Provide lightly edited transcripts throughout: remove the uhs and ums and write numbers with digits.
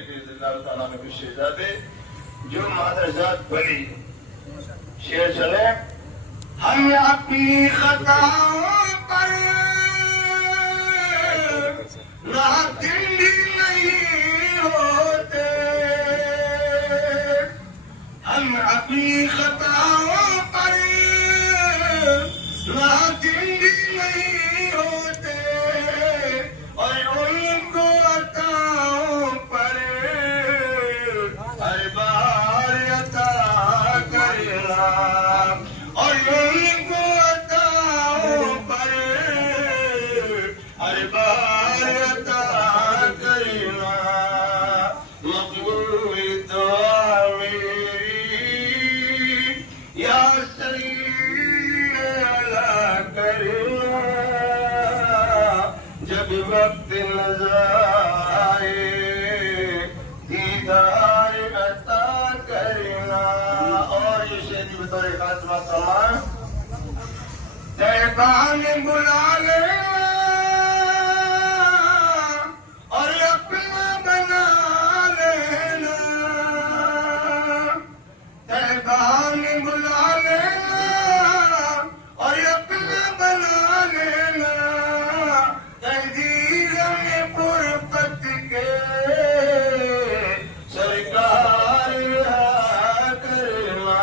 بیٹے رضی اللہ تعالیٰ عنہ کے شہزادے جو مادرزاد بنی. شعر سنے. ہم اپنی خطاؤں پر نادم بھی نہیں ہوتے, ہم اپنی خطاؤں پر نادم بھی نہیں ہوتے, اور ان کو عطاؤں پر ہر بار عطا کرنا, اور ان کو عطاؤں پر ہر بار عطا کرنا. مقبول دعا میری یا سید علا کرنا, جب وقت نظر آئے دیدار عطا کرنا. اور یہ شعر بطور خاص بات فرمائیں. تہبان بلا لینا اور اپنا بنا لینا, تہبان بلا لینا اور اپنا بنا لینا, تحریر میں پرپت کے سرکار رہا کرنا,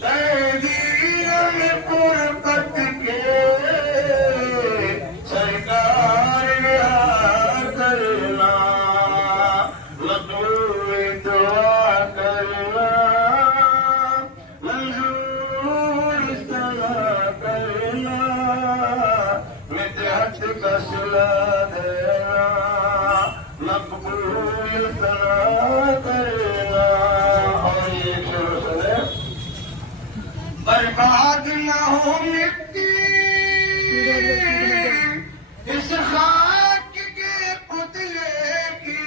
تحریر میں پرپت کے سرکار رہا کرنا. مقبول دعا کرنا, منظور سنا کرنا, مدحت کا صلہ دینا, مقبول سنا کرنا. اور یہ شروع سنے. برباد نہ ہو مٹی اس خاک کے پتلے کی,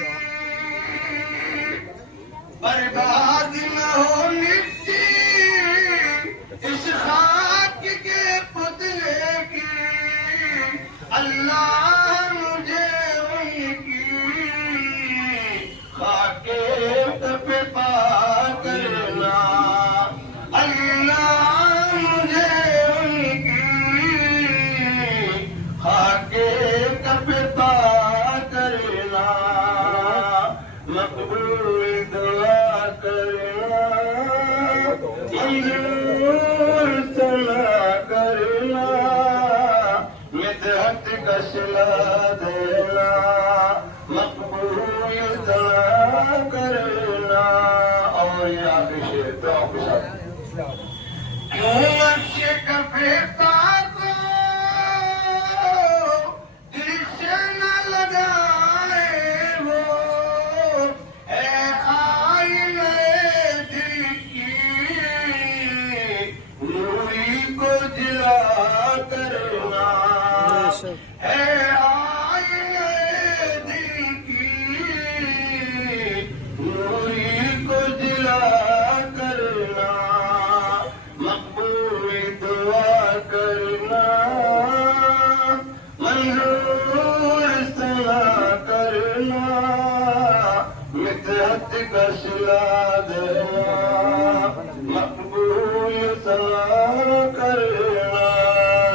برباد نہ ہو مٹی اس خاک کے پتلے کی, اللہ مجھے ان کی خاک تپ پا کرنا, اللہ مجھے ان کی خاک تپ پا کرنا. مقبول دعا کرنا, منظور سنا کرنا, مدحت کا صلہ دینا, مقبول دعا کرنا. اور یہ آخری شعر دعا کے ساتھ. کیوں نقش کفے پاک دل سے نہ لگائے وہ, اے آئینہ دل کی نوری کو جلا کرنا, اے آئینہ دل کی نوری کو جلا کرنا. مقبول دعا کرنا, منظور سنا کرنا, مدحت کا صلہ دینا, مقبول سنا کرنا.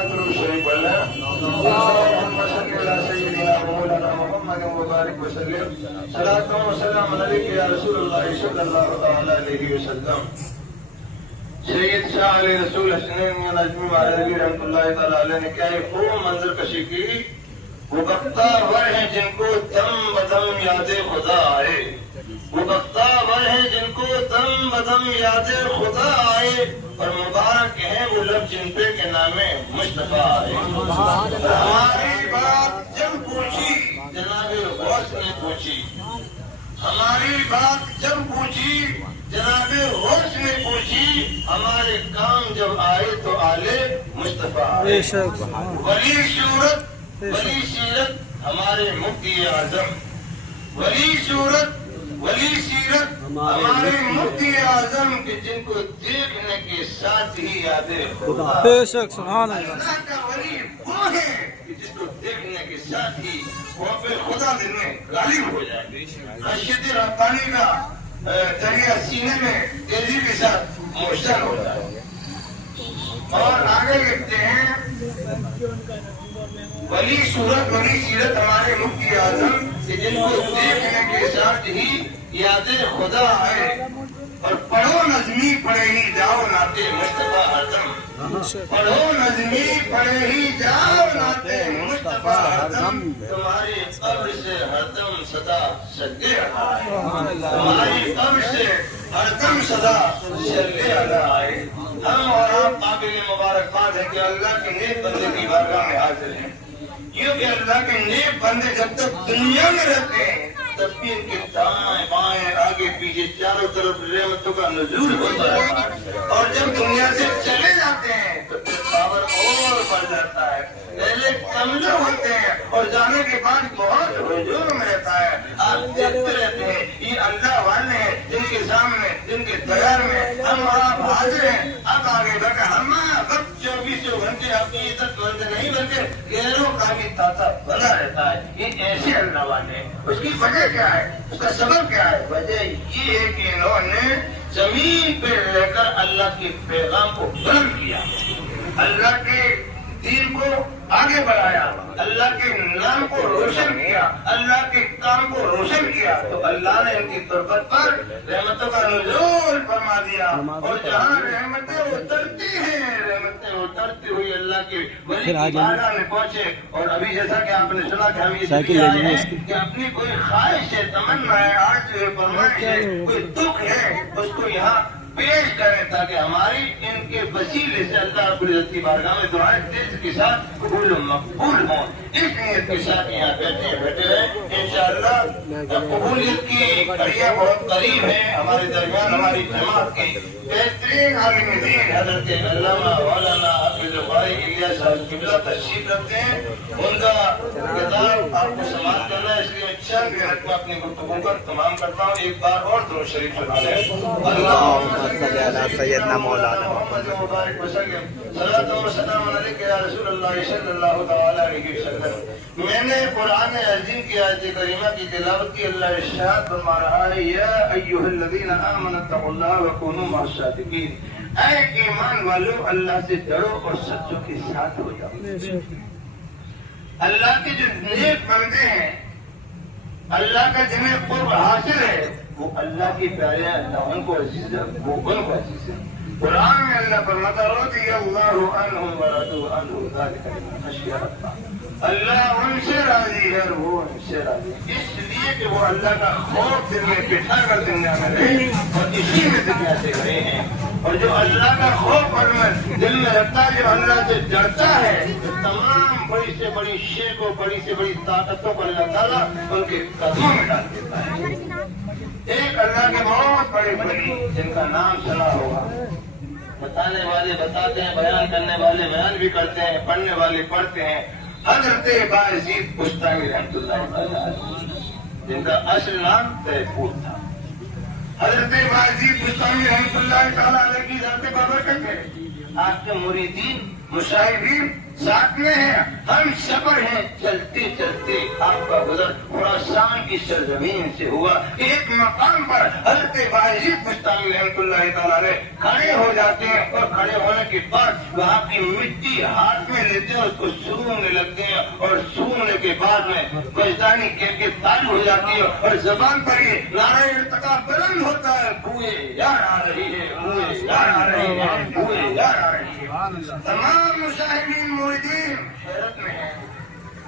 درود شریف پڑھیں. اللہم صل علی سیدنا مولانا محمد وبارک وسلم. صلاۃ و سلام علیک یا رسول اللہ صلی اللہ تعالی علیہ وسلم. سید شاہ علی رسول حسنین نجمی مہاجری رحمۃ اللہ تعالی علیہ نے کیا خوب منظر کشی کی. وہ بختہ ور ہیں جن کو دم بدم یاد خدا آئے, وہ بختہ ور ہیں جن کو دم بدم یاد خدا آئے, اور مبارک ہیں وہ لب جن پہ کے نام مصطفیٰ آئے. ہماری بات جب پوچھی جناب غوث نے پوچھی, ہماری بات جب پوچھی جناب غوث نے پوچھی, ہمارے کام جب آئے تو آلے مصطفیٰ آئے. ولی صورت ولی سیرت ہمارے مفتی اعظم, ولی صورت ولی سیرت ہمارے مفتی اعظم کے جن کو دیکھنے کے ساتھ ہی یاد خدا. بے شک سبحان اللہ. اللہ کا ولی وہ ہے کہ جس کو دیکھنے کے ساتھ ہی وہ پھر خدا دل میں غالب ہو جائے. خشیت ربانی کا دریا سینے میں تیزی کے ساتھ مشتعل ہو جائے. اور آگے لکھتے ہیں ولی صورت ولی سیرت ہمارے مفتی اعظم جن کو دیکھنے کے ساتھ ہی یاد خدا آئے اور پڑھو نظمی پڑھے ہی جاؤ ناتے مصطفیٰ ہردم. پڑھو نظمی پڑھے ہی جاؤ ناتے مصطفیٰ ہردم. تمہاری قبر سے ہردم صدا صدقے آئے. تمہاری قبر سے ہردم صدا صدقے آئے. ہم اور آپ قابل مبارکباد ہے کہ اللہ کے نیک بندے کی بارگاہ میں حاضر ہیں. یہ کہ اللہ کے نیک بندے جب تک دنیا میں رہتے ہیں تب بھی ان کے دائیں بائیں آگے پیچھے چاروں طرف رحمتوں کا نزول ہوتا ہے. اور جب دنیا سے چلے جاتے ہیں تو پھر پاور اور بڑھ جاتا ہے. پہلے کمزور ہوتے ہیں اور جانے کے بعد بہت ہجوم رہتا ہے. آپ دیکھتے رہتے ہیں یہ اللہ والے ہیں جن کے سامنے جن کے دیار میں ہم اور آپ حاضر ہیں. اب آگے بڑھ کر ہم وقت 24 گھنٹے اپنی عزت مند نہیں بلکہ غیروں کا بھی تاتا بنا رہتا ہے. یہ ایسے اللہ والے ہیں. اس کی وجہ کیا ہے؟ اس کا سبب کیا ہے؟ وجہ یہ ہے کہ انہوں نے زمین پہ رہ کر اللہ کے پیغام کو بلند کیا, اللہ کے دین کو آگے بڑھایا, اللہ کے نام کو روشن کیا, اللہ کے کام کو روشن کیا. تو اللہ نے ان کی تربت پر رحمتوں کا نزول فرما دیا. اور جہاں رحمتیں اترتی ہیں, رحمتیں اترتی ہوئی اللہ کے ولی کی بارگاہ میں پہنچے. اور ابھی جیسا کہ آپ نے سنا کہ ہم یہ آئے ہیں کہ اپنی کوئی خواہش ہے, تمنا ہے, آج فرمائش ہے, کوئی دکھ ہے, اس کو یہاں پیش کریں تاکہ ہماری ان کے وسیلے سے اللہ رب العزت کی بارگاہ میں دعائیں دل کے ساتھ قبول و مقبول ہوں. اس نیت کے ساتھ یہاں بیٹھے رہیں. انشاءاللہ قبولیت کی گھڑیاں بہت قریب ہیں. ہمارے درمیان ہماری جماعت کی بہترین عالم دین حضرت علامہ مولانا حافظ بھائی الیاس صاحب قبلہ تشریف رکھتے ہیں. ان کا کتاب آپ کو سماعت کرنا ہے, اس لیے چند منٹ میں اپنی گفتگو کا تمام کرتا ہوں. ایک بار اور درود شریف سنا لیں. اللہ سیدنا مولانا محمد مبارک وسلم صلاۃ و سلام علیک یا رسول اللہ صلی اللہ تعالی علیہ وسلم. میں نے قرآن عظیم کی آیت کریمہ کی تلاوت کی. اللہ ارشاد فرما رہا ہے یا ایھا الذین آمنوا اتقوا اللہ وکونوا مع الصادقین. اے ایمان والو اللہ سے ڈرو اور سچوں کے ساتھ ہو جاؤ. اللہ کے جو نیک بندے ہیں, اللہ کا جنہیں قرب حاصل ہے, وہ اللہ کے پیارے اللہ ان کو عزیز ہے, وہ ان کو عزیز ہے. قرآن میں اللہ فرماتا رضی اللہ عنہم ورضوا عنہ ذلک لمن خشی ربہ. اللہ ان سے راضی ہے اور وہ ان سے راضی ہے, اس لیے کہ وہ اللہ کا خوف دل میں بٹھا کر دنیا میں رہے اور اسی میں دنیا سے رہے ہیں. اور جو اللہ کا خوف دل میں رکھتا ہے, جو اللہ سے ڈرتا ہے, تو تمام بڑی سے بڑی شے کو, بڑی سے بڑی طاقتوں کو اللہ تعالیٰ ان کے قدموں میں ڈال دیتا ہے. ایک اللہ کے بہت بڑے ولی جن کا نام سنا ہوگا, بتانے والے بتاتے ہیں, بیان کرنے والے بیان بھی کرتے ہیں, پڑھنے والے پڑھتے ہیں. حضرت بایزید بستامی رحمۃ اللہ علیہ, جن کا اصل نام تیفور تھا. حضرت بایزید بستامی رحمۃ اللہ تعالیٰ علیہ کی ذات بابرکت ہے. آپ کے مریدین مشاہدین ساتھ میں ہیں, ہم سفر ہیں. چلتے چلتے آپ کا گزر خراسان کی سرزمین سے ہوا. ایک مقام پر حضرت بایزید بستامی رحمۃ اللہ تعالیٰ علیہ کھڑے ہو جاتے ہیں, اور کھڑے ہونے کے بعد وہاں کی مٹی ہاتھ میں لیتے ہیں, اس کو سونگنے لگتے ہیں, اور سونگنے کے بعد میں وجدانی کے تال ہو جاتی ہے, اور زبان پر یہ نعرہ ارتقا بلند ہوتا ہے, بوئے یار آ رہی ہے, بوئے یار آ رہی ہے, بوئے یار آ رہی ہے. تمام مشاہدین مریدین حیرت میں ہیں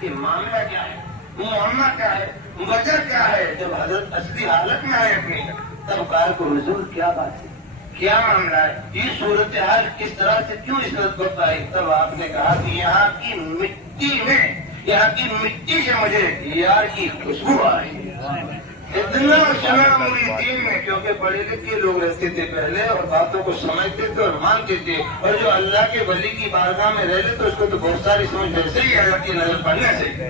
کہ معاملہ کیا ہے, معاملہ کیا ہے, وجہ کیا ہے. جب حضرت اصلی حالت میں آئے اپنی, تب کہا کو حضور کیا بات ہے, کیا معاملہ ہے, یہ صورتحال کس طرح سے کیوں اس وقت آئی. تب آپ نے کہا کہ یہاں کی مٹی میں, یہاں کی مٹی سے مجھے یار کی خوشبو آ رہی ہے. اتنا سنا مریدین میں, کیونکہ پڑھے لکھے لوگ رہتے تھے پہلے اور باتوں کو سمجھتے تھے اور مانتے تھے, اور جو اللہ کے ولی کی بارگاہ میں رہ لے تو اس کو تو بہت ساری سمجھ ویسے ہی ہے کی نظر پڑنے سے.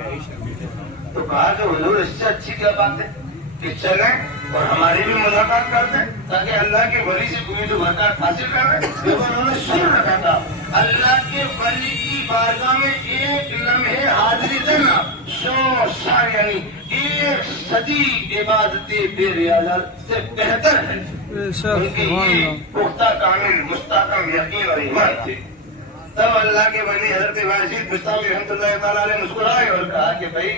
تو کہا کہ حضور اس سے اچھی کیا بات ہے کہ چلیں اور ہماری بھی ملاقات کرتے تاکہ اللہ کے ولی سے کوئی تو برکات حاصل کر رہے. دیکھو انہوں نے سن رکھا تھا اللہ کے ولی کی بارگاہ میں ایک لمحے حاضری دینا 100 سال یعنی 1 صدی عبادت بے ریاضت سے بہتر ہے. ان کی یہ پختہ کامل مستحکم یقین اور ایمان تھی. تب اللہ کے ولی حضرت واجد بستامی رحمۃ اللہ تعالیٰ علیہ مسکرائے اور کہا کہ بھائی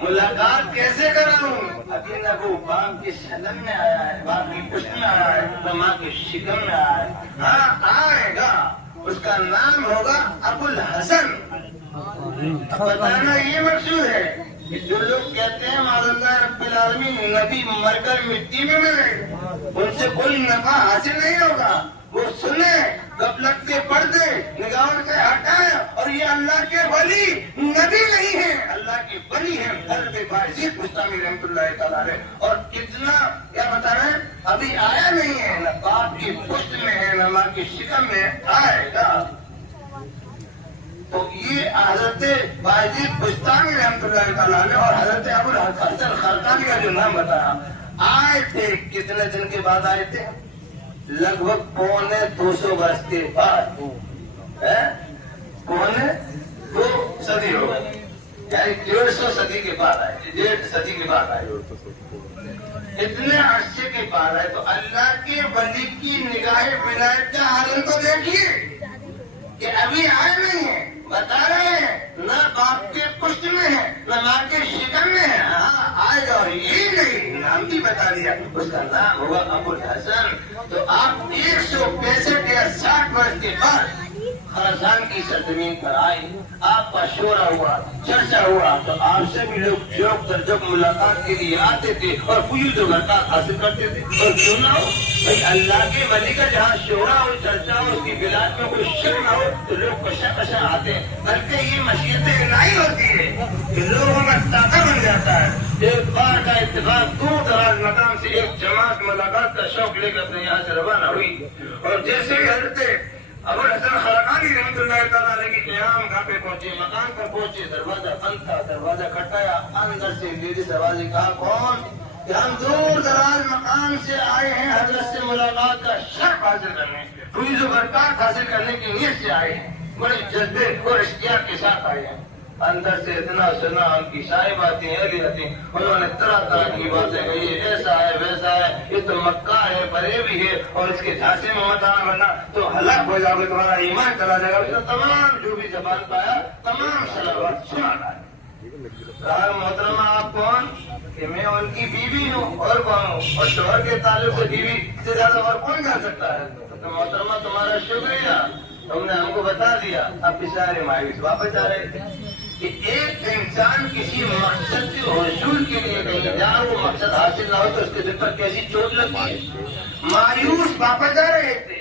ملاقات کیسے کراؤں؟ ابھی نہ وہ باپ کی شلم میں آیا ہے، باپ کی پشت میں آیا ہے، نہ ماں کی شکم میں آیا ہے. ہاں آئے گا، اس کا نام ہوگا ابو الحسن. بتانا یہ مقصود ہے کہ جو لوگ کہتے ہیں معاذ اللہ رب العالمین نبی مر کر مٹی میں ملے، ان سے کوئی نفع حاصل نہیں ہوگا. وہ سنے غفلت کے پردے نگاہوں سے ہٹائے اور یہ اللہ کے ولی نبی نہیں ہیں، اللہ کے ولی ہیں حضرت واجد بستامی رحمۃ اللہ تعالیٰ علیہ. اور کتنا کیا بتا رہے ہیں ابھی آیا نہیں ہے، نہ باپ کی پشت میں ہے نہ ماں کی شکم میں، آئے گا. تو یہ حضرت واجد بستامی رحمۃ اللہ تعالیٰ علیہ اور حضرت ابو الحسن خرقانی کا جو نام بتایا آئے تھے. کتنے دن کے بعد آئے تھے؟ لگ بھگ 250 برس کے بعد. 2 صدی ہو گئی، یعنی 150 صدی کے بعد آئے، 1.5 صدی کے بعد آئے. اتنے عرصے کے بعد آئے تو اللہ کے ولی کی نگاہ ولایت کا عالم کو دیکھیے کہ ابھی آئے نہیں ہیں. بتا رہے ہیں نہ باپ کے پشت میں ہے نہ ماں کے شکم میں ہے. ہاں آئے گا، اور یہ نہیں نام بھی بتا دیا، اس کا نام ہوگا ابو الحسن. تو آپ 165 یا 60 برس کے بعد خراسان کی سرزمین پر آئے، آپ کا شورا ہوا، چرچا ہوا، تو آپ سے بھی لوگ جوک در جوک ملاقات کے لیے آتے تھے اور پوری جو برکات حاصل کرتے تھے. اور کیوں نہ ہو بھائی اللہ کے ولی کا جہاں شورا ہو، چرچا ہو، اس کی ولایت میں کوئی شک نہ ہو تو لوگ کشا کشا آتے ہیں. بلکہ یہ مشیت الہی ہوتی ہے کہ لوگوں میں طاقت بن جاتا ہے. ایک بار کا اتفاق دور دراز مقام سے ایک جماعت ملاقات کا شوق لے کر اپنے یہاں سے روانہ ہوئی، اور جیسے ہی حضرت ابو الحسن خرقانی رحمۃ اللہ تعالیٰ علیہ کی قیام گاہ پہ پہنچے، مکان پر پہنچے، دروازہ بند تھا. دروازہ کھٹکایا، اندر سے لیڈیز آواز نے کہا کون؟ کہ ہم دور دراز مقام سے آئے ہیں حضرت سے ملاقات کا شرف حاصل کرنے، فیض و برکات حاصل کرنے کی نیت سے آئے ہیں، بڑے جذبے اور اشتیاق کے ساتھ آئے ہیں. اندر سے اتنا سنا ان کی صاحباتیں اہلی آتی، انہوں نے طرح طرح کی باتیں کہی، ایسا ہے ویسا ہے، یہ تو مکہ ہے بڑے بھی ہے اور اس کے جھانسے میں مت آنا ورنہ تو ہلاک ہو جاؤ گے، تمہارا ایمان چلا جائے گا. تمام جو بھی زبان پایا تمام صلوات سنا رہا ہے. کہا محترمہ آپ کون؟ کہ میں ان کی بیوی ہوں. اور کون ہوں؟ اور شوہر کے تعلق سے بیوی سے زیادہ اور کون جان سکتا ہے؟ تو محترمہ تمہارا شکریہ، تم نے ہم کو بتا دیا. اب بیچارے مایوس واپس جا رہے تھے کہ ایک انسان کسی مقصد کے حصول کے لیے کہیں جہاں وہ مقصد حاصل نہ ہو تو اس کے دل پر کیسی چوٹ لگتی ہے. مایوس واپس جا رہے تھے.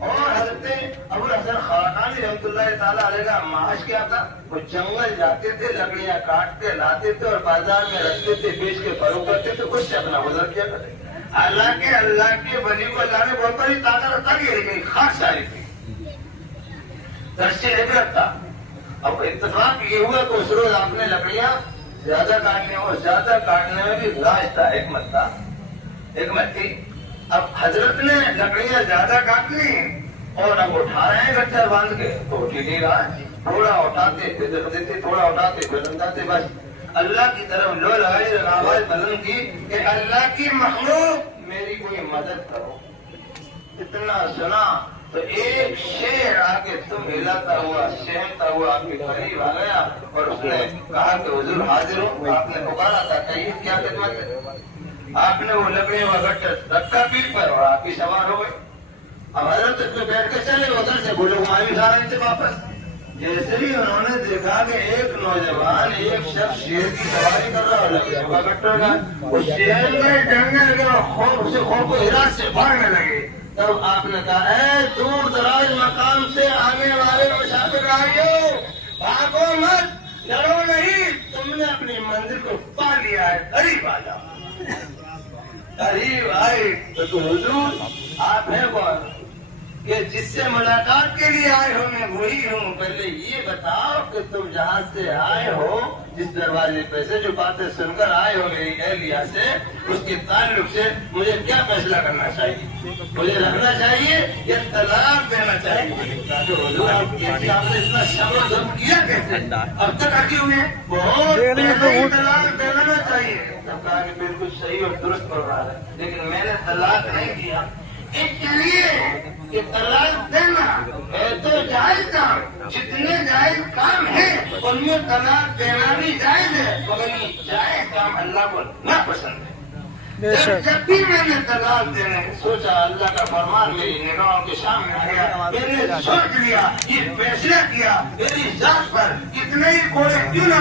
اور حضرت ابو الحسن خرقانی رحمۃ اللہ تعالیٰ علیہ کا معاش کیا تھا؟ وہ جنگل جاتے تھے، لکڑیاں کاٹتے لاتے تھے اور بازار میں رکھتے تھے، بیچ کے فروخت کرتے تھے، اس سے اپنا گزر کیا کرتے. حالانکہ اللہ کے ولی کو اللہ نے بہت بڑی طاقت عطا کی، لیکن خاص ساری تھی، درس عبرت تھا. اب اتفاق یہ ہوا کہ اس روز آپ نے لکڑیاں زیادہ کاٹنے اور زیادہ کاٹنے میں بھی راج تھا، حکمت تھی. اب حضرت نے لکڑیاں زیادہ کاٹ لی اور اب اٹھا رہے ہیں گٹھر باندھ کے، تو اٹھی نہیں رہا. تھوڑا اٹھاتے پھر رکھ دیتے، تھوڑا اٹھاتے پھر رکھ دیتے. بس اللہ کی طرف لو لگائی، آواز بلند کی کہ اللہ کی مخلوق میری کوئی مدد کرو. اتنا سنا تو ایک شیر آ کے تم ہلاتا ہوا سہمتا ہوا آپ کے قریب آ گیا اور اس نے کہا کہ حضور حاضر ہوں. آپ نے پکارا تھا، کہیے کیا خدمت ہے. آپ نے وہ لکڑی ہوا گٹر رکھا پیٹ پر اور آپ کی سوار ہو گئے. اب حضرت اس پہ بیٹھ کے چلے، ادھر سے وہ لوگ مایوس آ رہے تھے واپس. جیسے ہی انہوں نے دیکھا کہ ایک نوجوان ایک شخص شیر کی سواری کر رہا ہے گٹر کا، اس شیر میں ڈرنے لگے اور خوف سے خوف و ہراس سے بھاگنے لگے. تب آپ نے کہا اے دور دراز مقام سے آنے والے مسافر بھائیو، بھاگو مت، ڈرو نہیں، تم نے اپنی منزل کو پا لیا ہے، قریب آ جاؤ. قریب آئے تو حضور آپ ہیں کون؟ کہ جس سے ملاقات کے لیے آئے ہو میں وہی ہوں. پہلے یہ بتاؤ کہ تم جہاں سے آئے ہو اس دروازے پہ سے جو باتیں سن کر آئے ہو میری اہلیہ سے، اس کے تعلق سے مجھے کیا فیصلہ کرنا چاہیے؟ مجھے رکھنا چاہیے یا طلاق دینا چاہیے؟ آپ نے اتنا شمع ضبط کیا کیسے؟ اب تک اٹکی ہوئے ہیں، بہت پہلے طلاق دینا چاہیے۔ تب کہا کہ بالکل صحیح اور درست پڑھ رہا ہے، لیکن میں نے طلاق نہیں دیا، اس لیے کہ طلاق دینا ہے تو جائز کام، جتنے جائز کام ہیں ان میں طلاق دینا بھی جائز ہے، مگر یہ جائز کام اللہ کو ناپسند ہے۔ جب بھی میں نے طلاق دینے سوچا، اللہ کا فرمان میری نگاہوں کے سامنے آیا، میں نے سوچ لیا، یہ فیصلہ کیا میری ذات پر کتنے ہی کوڑے کیوں نہ